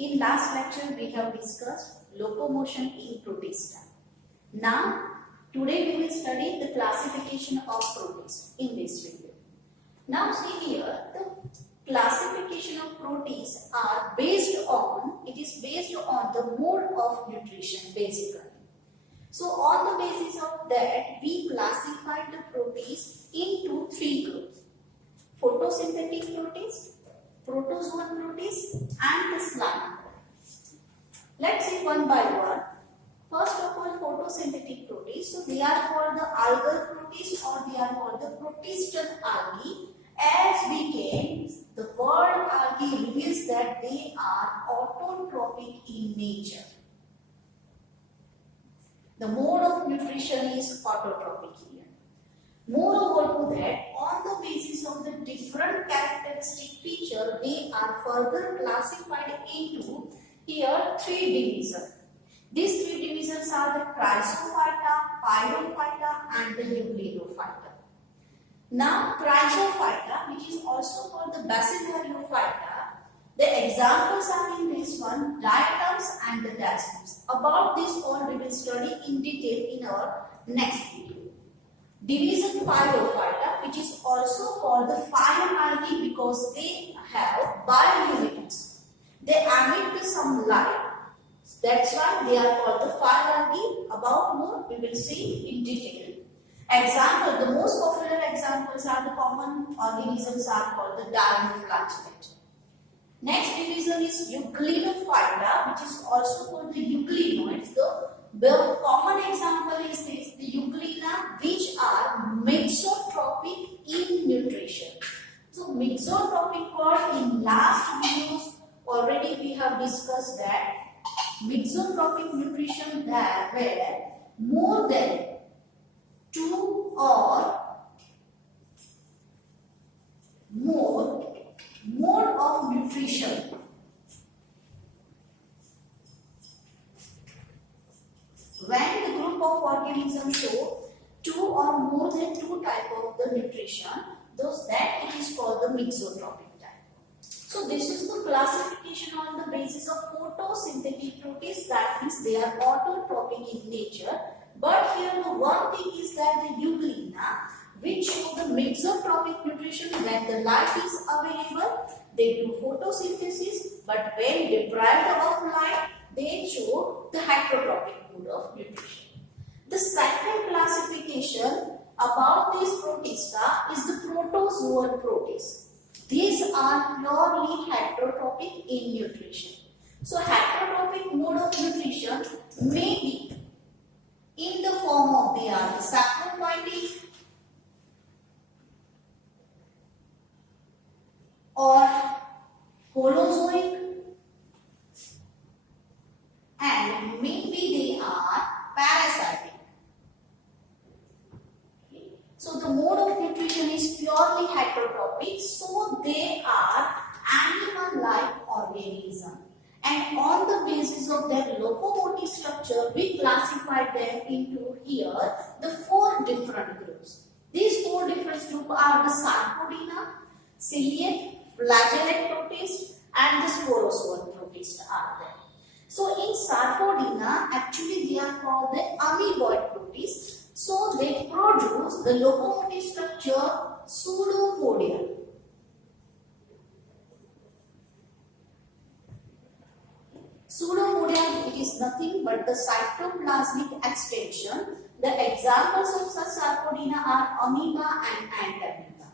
In last lecture, we have discussed locomotion in Protista. Now, today we will study the classification of protists in this video. Now, see here, the classification of protists are based on, it is based on the mode of nutrition basically. So, on the basis of that, we classified the protists into three groups: photosynthetic protists, protozoan protists, and the slime. Let's see one by one. First of all, photosynthetic protists. So they are called the algal protists, or they are called the Protistan algae. As we can, the word algae reveals that they are autotrophic in nature. The mode of nutrition is autotrophic here. Moreover to that, on the basis of the different characteristic feature, they are further classified into here three divisions. These three divisions are the Chrysophyta, Pyrophyta, and the Euglidophyta. Now, Chrysophyta, which is also called the Bacillariophyta, the examples are in this one, diatoms and the dasms. About this all we will study in detail in our next video. Division Pyrophyta, which is also called the fire algae because they have bioluminescence. They emit some light. That's why they are called the fire algae. About more we will see in detail. Example, the most popular examples are the common organisms are called the dinoflagellate. Next division is Euglidophyta, which is also called the euglenoids. The common example is this, the euglena, which are mixotrophic in nutrition. So mixotrophic word in last videos already we have discussed that mixotrophic nutrition that where more than two or more mode of nutrition when the group of organisms show two or more than two type of the nutrition, those that it is called the mixotrophic type. So this is the classification on the basis of photosynthetic protists, that means they are autotrophic in nature. But here the one thing is that the euglena, which show the mixotrophic nutrition when the light is available, they do photosynthesis, but when deprived of light, they show the heterotrophic mode of nutrition. The second classification about this protista is the protozoan protists. These are purely heterotrophic in nutrition. So heterotrophic mode of nutrition may be in the form of they are the saprophytic or holozoic, and maybe they are parasitic. Okay. So the mode of nutrition is purely heterotrophic, so they are animal-like organisms. And on the basis of their locomotive structure, we classify them into here the four different groups. These four different groups are the Sarcodina, ciliate, flagellate protist, and the sporozoan protist are there. So in Sarcodina, actually they are called the amoeboid protists. So they produce the locomotive structure pseudomodium. Pseudomodium, it is nothing but the cytoplasmic extension. The examples of such Sarcodina are amoeba and antamoeba.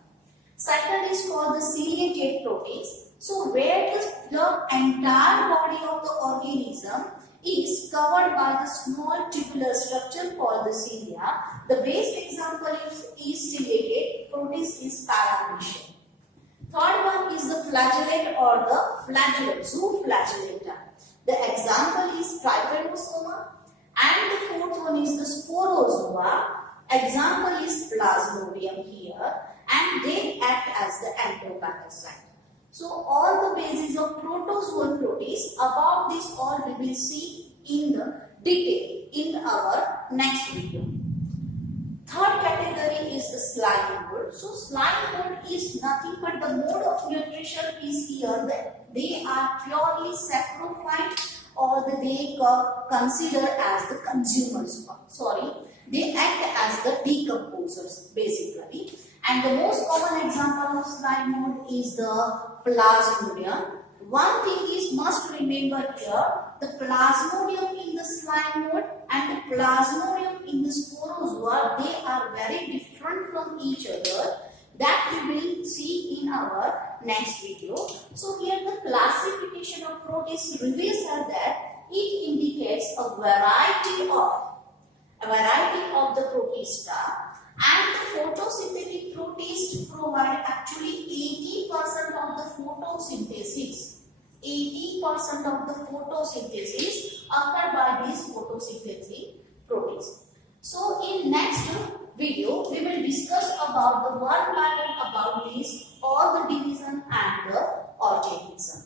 Second is called the ciliated protist. So where the entire body of the organism is covered by the small tubular structure called the cilia. The best example is ciliated protist is paramecium. Third one is the flagellate or the flagellate, zooflagellata. The example is trypanosoma, and the fourth one is the sporozoa. Example is plasmodium here, and they act as the entoparasite. So all the basis of protozoan protists, about this all we will see in the detail in our next video. Third category is the slime mold. So slime mold is nothing but the mode of nutrition is here that they are purely saprophyte or they consider as the consumers. Sorry, they act as the decomposers basically. And the most common example of slime mold is the plasmodium. One thing is must remember here, the plasmodium in the slime mold and the plasmodium in the sporozoa, they are very different from each other. That we will see in our next video. So here the classification of protists reveals that it indicates a variety of the protista, and the photosynthetic protists provide actually 80% of the photosynthesis. 80% of the photosynthesis occur by these photosynthetic protists. So in next video we will discuss about the one by one about these all the division and the organism.